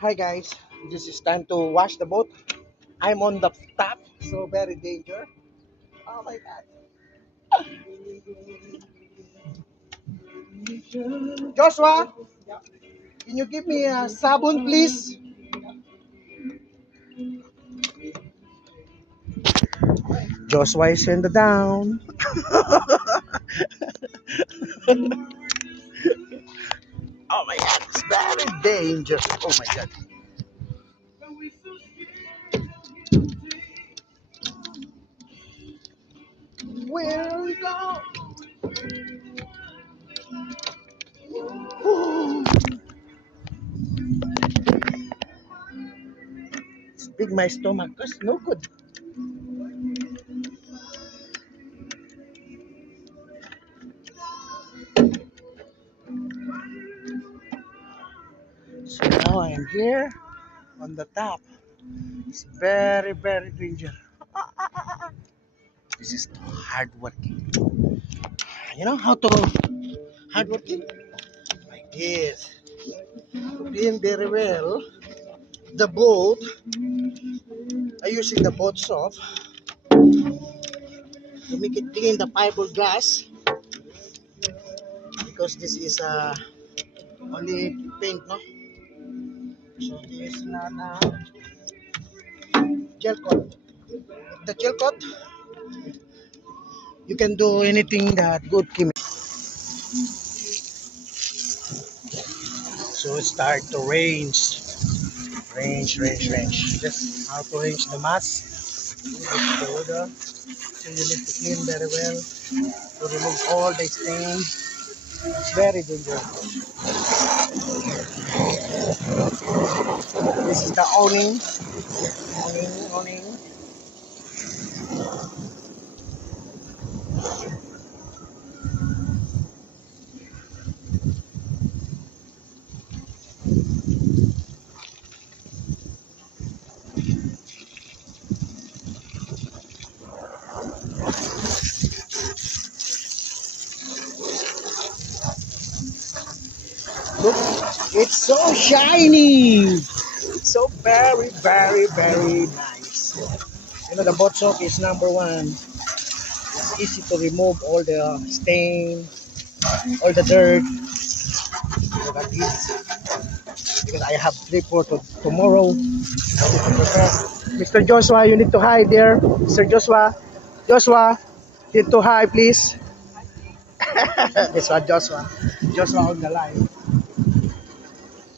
Hi guys, this is time to wash the boat. I'm on the top, so very danger. Oh my god. Joshua, can you give me a sabon please? Joshua is in the down. Oh my god, it's very dangerous. Oh my god. Where we go? Ooh, it's big my stomach. That's no good. So now I am here on the top. It's very dangerous. This is hard working. You know how to hard working? Like this. To clean very well the boat. I using the boat soap to make it clean the fiberglass because this is only paint, no? So this is not gel coat. The gel coat, you can do anything that good chemical. So it start to range. Just how to range the mask. So you need to clean very well to remove all the stains. It's very dangerous. This is the owning. Look, it's so shiny. So very nice. You know the boat soap is number one. It's easy to remove all the stain, all the dirt. Look at this. Because I have trip for tomorrow. I need to prepare. Mr. Joshua, you need to hide there. Mr. Joshua, need to hide, please. This one, Joshua on the line.